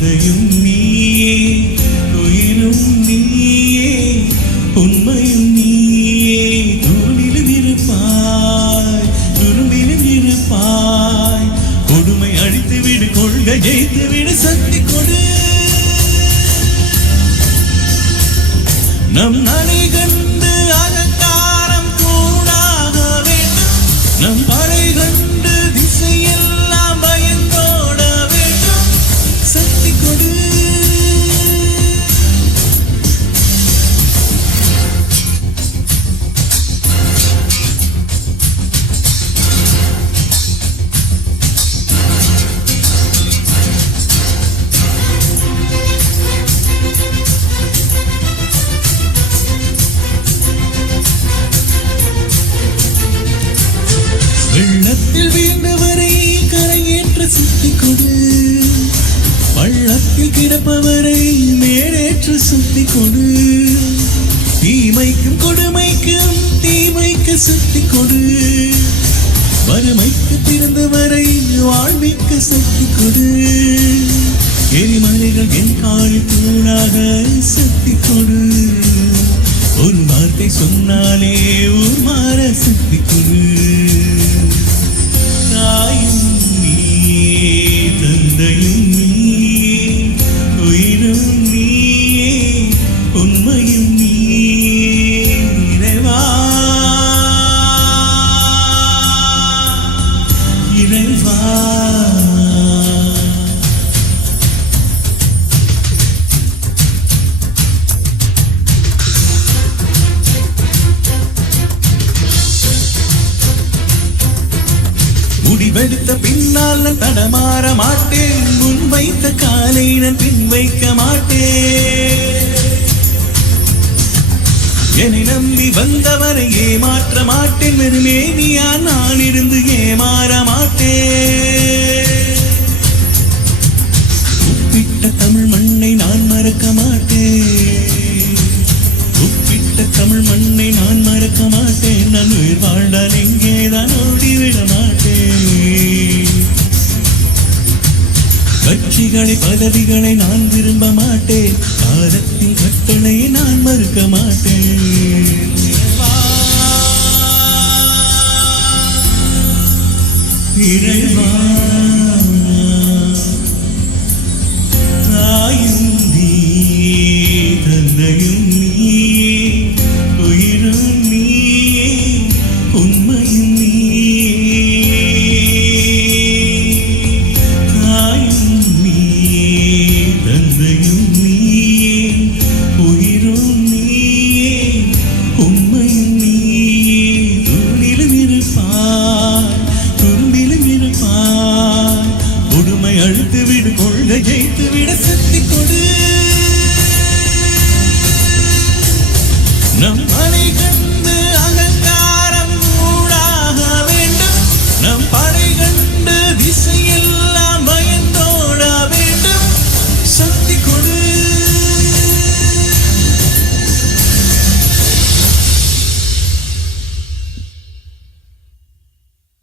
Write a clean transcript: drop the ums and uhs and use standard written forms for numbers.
தந்தையும் நீயே உயிரும் நீயே உண்மையும் நீயே தூணிலும் இருப்பாய் துரும்பிலும் இருப்பாய் கொடுமை அழித்து விடு கொள்கை ஜெயித்து விடு சக்தி கொடு நம் நடை கண்டு அகங்காரம் கூடாக வேண்டும் நம் படை கண்டு திசையெல்லாம் பயந்தோட வேண்டும் சக்தி கொடு வெள்ளத்தில் வீழ்ந்தவரை கரையேற்ற சக்தி கொடு பள்ளத்தில் கிடப்பவரை மேலேற்ற சக்தி கொடு தீமைக்கும் கொடுமைக்கும் தீமைக்கு சக்தி கொடு வறுமைக்கு பிறந்தவரை வாழ்விக்க சக்தி கொடு எரிமலைகள் என் காலில் தூணாக சக்தி கொடு ஒரு வார்த்தை சொன்னாலே ஒரு மாற சக்தி கொடு தாயும் நீயே தந்தையும் நீயே உயிரும் நீயே உண்மையும் நீயே இறைவா இறைவா முடிவெடுத்த பின்னால் நான் தடமாற மாட்டேன் முன் வைத்த காலை நான் பின் வைக்க மாட்டேன் என்னை நம்பி வந்தவரை ஏமாற்ற மாட்டேன் வெறுமேனியா நான் இருந்து ஏமாற மாட்டேன் உப்பிட்ட தமிழ் மண்ணை நான் மறக்க மாட்டேன் உப்பிட்ட தமிழ் மண்ணை நான் மறக்க மாட்டேன் நான் உயிர் வாழ்ந்தால் எங்கேதான் ஓடிவிட மாட்டேன் கட்சிகளை பதவிகளை நான் விரும்ப மாட்டேன் காலத்தின் கட்டளையை நான் மறுக்க மாட்டேன் இறைவா